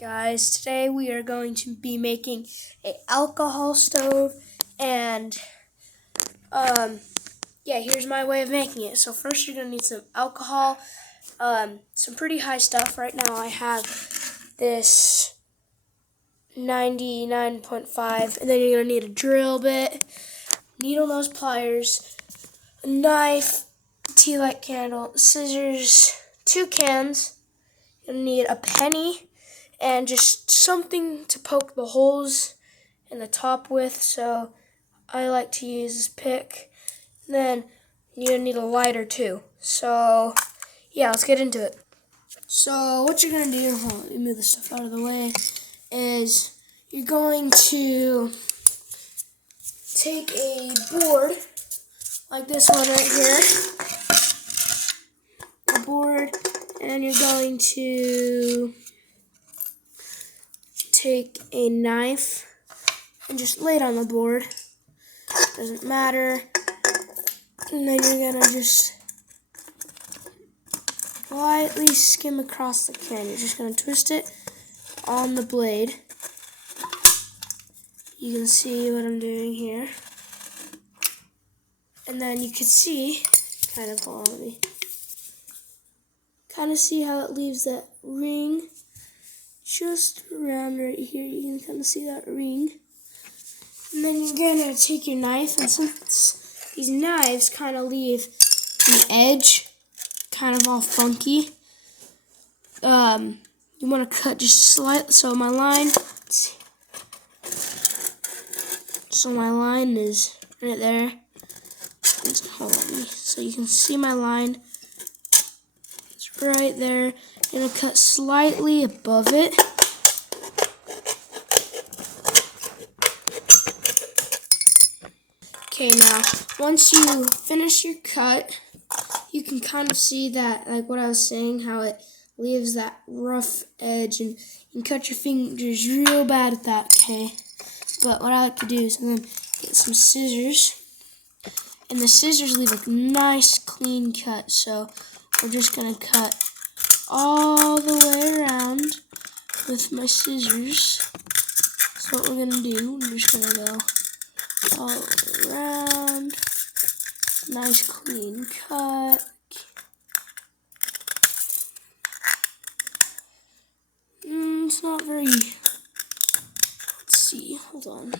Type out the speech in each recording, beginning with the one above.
Guys, today we are going to be making an alcohol stove, and here's my way of making it. So first you're going to need some alcohol, some pretty high stuff. Right now I have this 99.5, and then you're going to need a drill bit, needle nose pliers, a knife, tea light candle, scissors, 2 cans. You're going to need a penny, and just something to poke the holes in the top with. So I like to use this pick. And then you need a lighter too. So yeah, let's get into it. So what you're gonna do, hold on, let me move this stuff out of the way, is you're going to take a board like this one right here, a board, and you're going to take a knife and just lay it on the board. Doesn't matter. And then you're gonna just lightly skim across the can. You're just gonna twist it on the blade. You can see what I'm doing here. And then you can see, hold on, let me see how it leaves that ring just around right here. You can kind of see that ring. And then you're going to take your knife, and since these knives kind of leave the edge kind of all funky, you want to cut just slightly. So my line is right there. Hold on, so you can see my line. It's right there. I'm going to cut slightly above it. Okay, now once you finish your cut, you can kind of see that, like what I was saying, how it leaves that rough edge, and you can cut your fingers real bad at that, okay? But what I like to do is then get some scissors, and the scissors leave a nice clean cut, so we're just going to cut all the way around with my scissors. So what we're going to do, we're just going to go all around, nice clean cut. It's not very, let's see, hold on.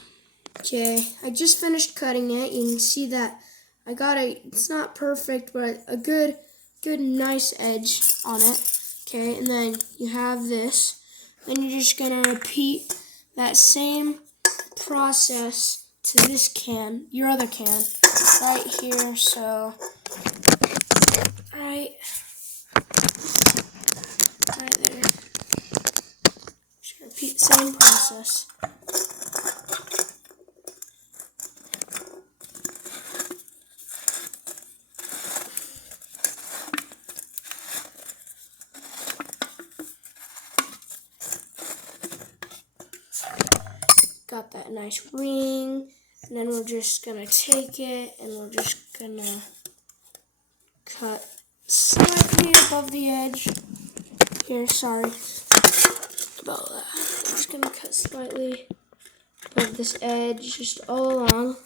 Okay, I just finished cutting it. You can see that I got it's not perfect, but a good nice edge on it. Okay, and then you have this. Then you're just gonna repeat that same process to this can, your other can, right here. So right there. Just repeat the same process. Got that nice ring, and then we're just gonna take it and we're just gonna cut slightly above the edge here. Sorry about that. We're just gonna cut slightly above this edge, just all along.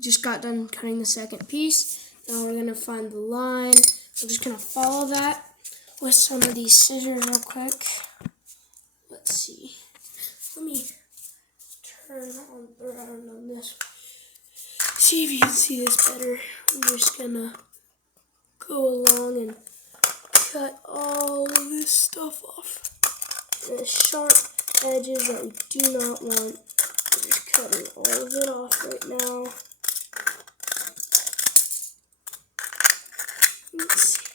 Just got done cutting the second piece. Now we're gonna find the line. We're just gonna follow that with some of these scissors real quick. Let's see. Let me turn around on this. See if you can see this better. I'm just gonna go along and cut all of this stuff off. The sharp edges that we do not want. I'm just cutting all of it off right now. Let's see.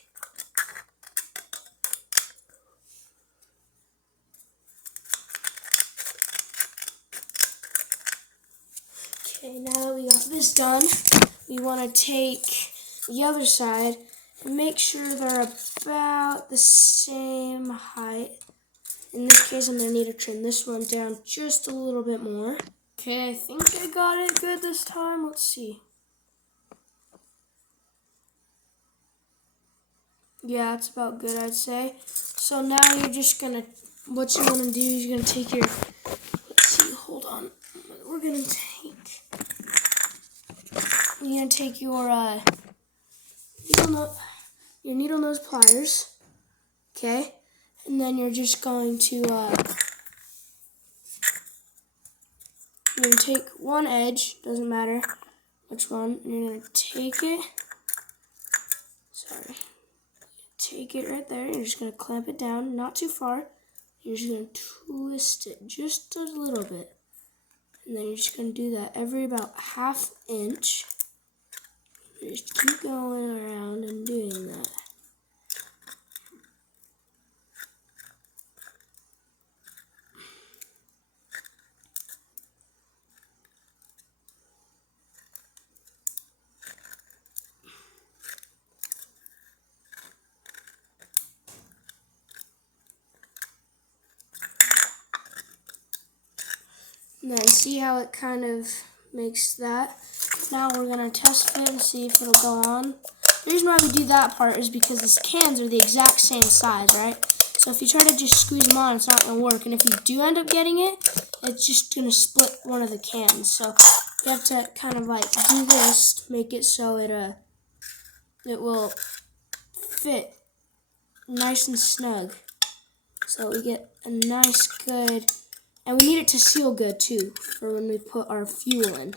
Okay, now that we got this done, we want to take the other side and make sure they're about the same height. In this case, I'm going to need to trim this one down just a little bit more. Okay, I think I got it good this time. Let's see. Yeah, it's about good, I'd say. So now you're just going to what you want to do is you're going to take your, let's see, hold on. We're going to take your needle nose pliers, okay? And then you're just going to, you're going to take one edge, doesn't matter which one, and you're going to take it, take it right there, and you're just going to clamp it down, not too far. You're just going to twist it just a little bit. And then you're just going to do that every about ½ inch. You just keep going around and doing that. And then see how it kind of makes that. Now we're going to test fit and see if it'll go on. The reason why we do that part is because these cans are the exact same size, right? So if you try to just squeeze them on, it's not going to work. And if you do end up getting it, it's just going to split one of the cans. So you have to kind of like do this to make it so it will fit nice and snug. So we get a nice good, and we need it to seal good too for when we put our fuel in.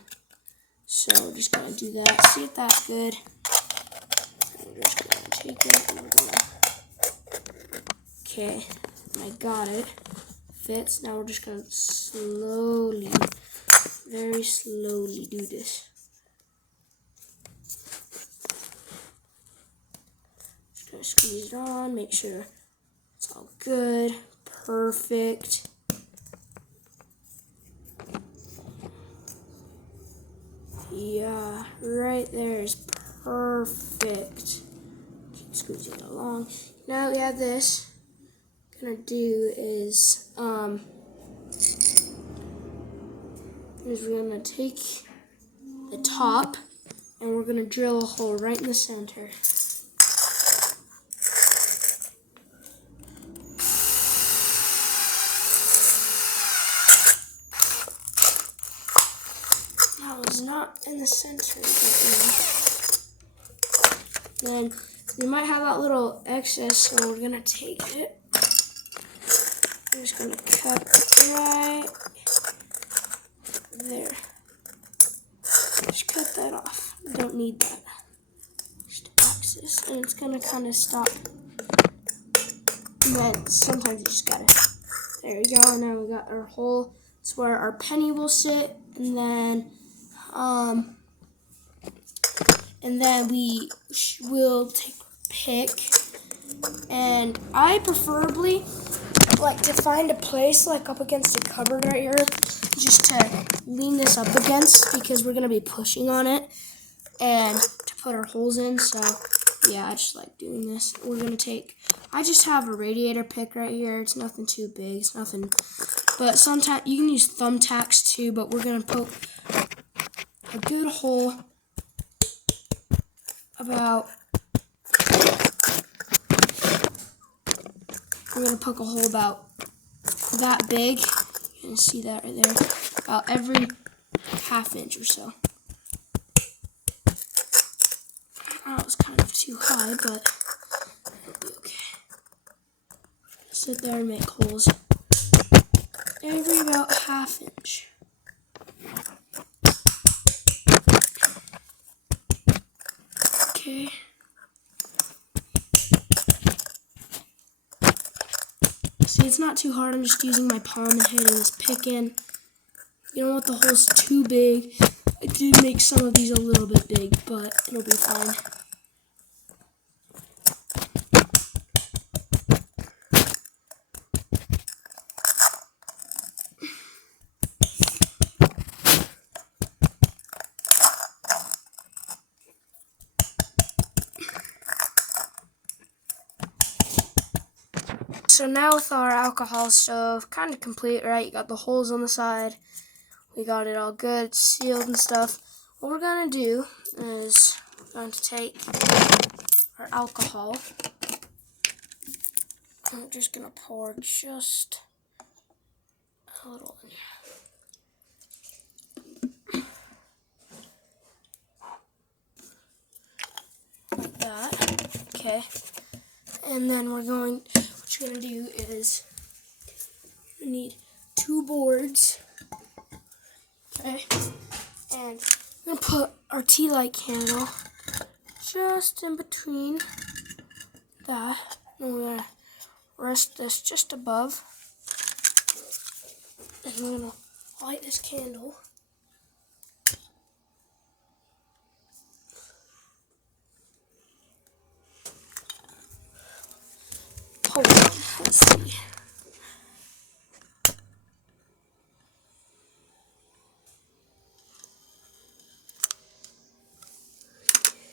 So we're just going to do that, see if that's good. And we're just going to take it and we're going to, okay, I got it. Fits. Now we're just going to slowly, very slowly do this. Just going to squeeze it on, make sure it's all good, perfect. Yeah, right there is perfect. Keep squeezing it along. Now that we have this, what we're gonna do is we're gonna take the top and we're gonna drill a hole right in the center. It's not in the center right now. Then we might have that little excess, so we're gonna take it. I'm just gonna cut right there. Just cut that off. We don't need that. Just axis, and it's gonna kind of stop. And then sometimes you just gotta. There we go. And then we got our hole. It's where our penny will sit, and then we will take a pick, and I preferably like to find a place like up against a cupboard right here, just to lean this up against because we're gonna be pushing on it and to put our holes in. So yeah, I just like doing this. We're gonna take, I just have a radiator pick right here. It's nothing too big, it's nothing, but sometimes you can use thumbtacks too, but we're gonna poke a good hole about, we're going to poke a hole about that big. You can see that right there. About every ½ inch or so. That was kind of too high, but it'll be okay. Sit there and make holes every about ½ inch. Okay. See, it's not too hard. I'm just using my palm and hitting this pick in. You don't want the holes too big. I did make some of these a little bit big, but it'll be fine. So now with our alcohol stove kind of complete, right? You got the holes on the side. We got it all good, sealed and stuff. What we're going to do is we're going to take our alcohol. I'm just going to pour just a little like that. Okay. And then what you're gonna do is you need 2 boards. Okay. And I'm gonna put our tea light candle just in between that. And we're gonna rest this just above. And we're gonna light this candle. Hold on, let's see.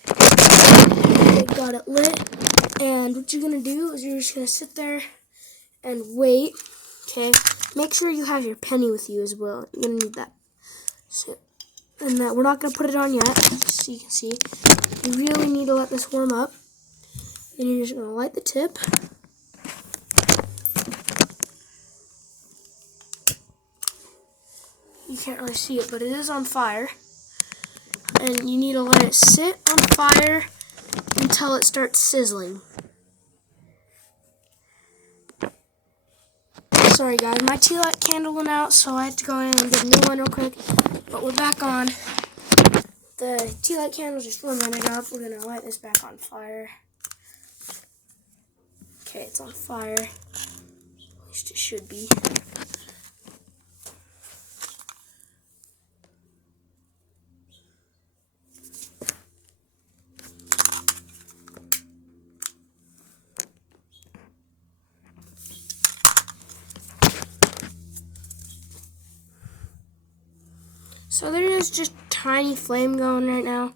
Okay, got it lit. And what you're gonna do is you're just gonna sit there and wait. Okay. Make sure you have your penny with you as well. You're gonna need that. So, and we're not gonna put it on yet, just so you can see. You really need to let this warm up. Then you're just gonna light the tip. You can't really see it, but it is on fire. And you need to let it sit on fire until it starts sizzling. Sorry guys, my tea light candle went out, so I had to go in and get a new one real quick. But we're back on. The tea light candle just running up. We're gonna light this back on fire. Okay, it's on fire. At least it should be. So there is just a tiny flame going right now.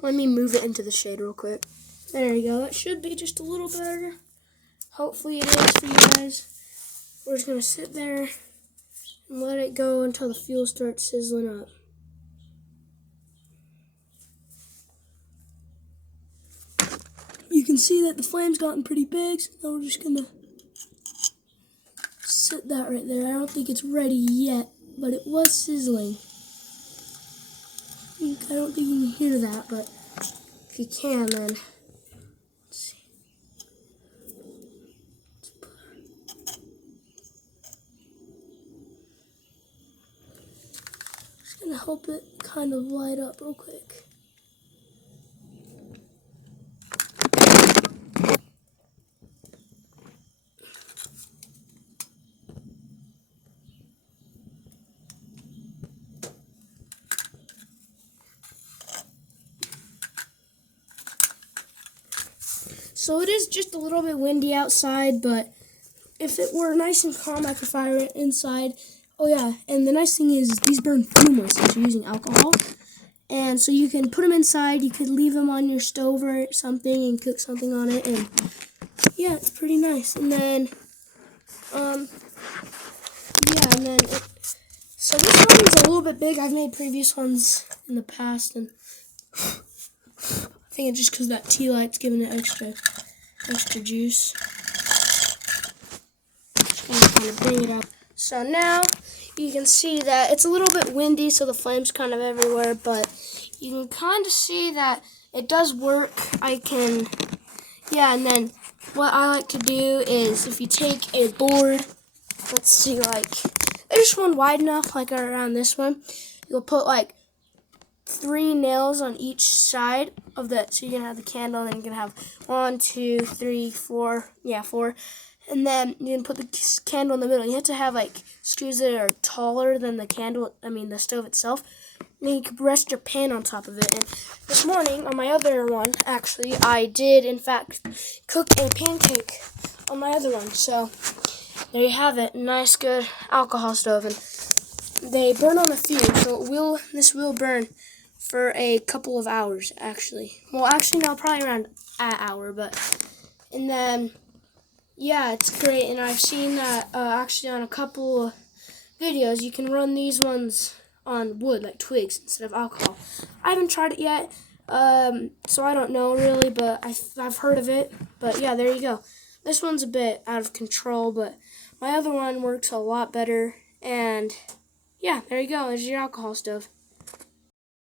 Let me move it into the shade real quick. There you go. It should be just a little better. Hopefully it is for you guys. We're just going to sit there and let it go until the fuel starts sizzling up. You can see that the flame's gotten pretty big, so now we're just going to sit that right there. I don't think it's ready yet, but it was sizzling. I don't think you can hear that, but if you can, then let's see. Just gonna help it kind of light up real quick. So it is just a little bit windy outside, but if it were nice and calm, I could fire it inside. Oh yeah, and the nice thing is these burn fumely since you're using alcohol. And so you can put them inside, you could leave them on your stove or something and cook something on it. And yeah, it's pretty nice. And then, so this one's a little bit big. I've made previous ones in the past, and I think it's just because that tea light's giving it extra juice. Just gonna kind of bring it up. So now you can see that it's a little bit windy, so the flame's kind of everywhere, but you can kind of see that it does work. And then what I like to do is if you take a board, let's see, like, there's one wide enough, like around this one, you'll put like 3 nails on each side of that, so you're gonna have the candle, and then you're gonna have 1, 2, 3, 4, 4, and then you can put the candle in the middle. You have to have like screws that are taller than the the stove itself, and then you can rest your pan on top of it. And this morning on my other one, actually, I did in fact cook a pancake on my other one. So there you have it, nice good alcohol stove, and they burn on a fuse, so this will burn for a couple of hours, actually. Well, actually, no, probably around an hour, and then, yeah, it's great, and I've seen that, actually, on a couple of videos, you can run these ones on wood, like twigs, instead of alcohol. I haven't tried it yet, so I don't know, really, but I've heard of it, but, yeah, there you go. This one's a bit out of control, but my other one works a lot better. And yeah, there you go. There's your alcohol stove.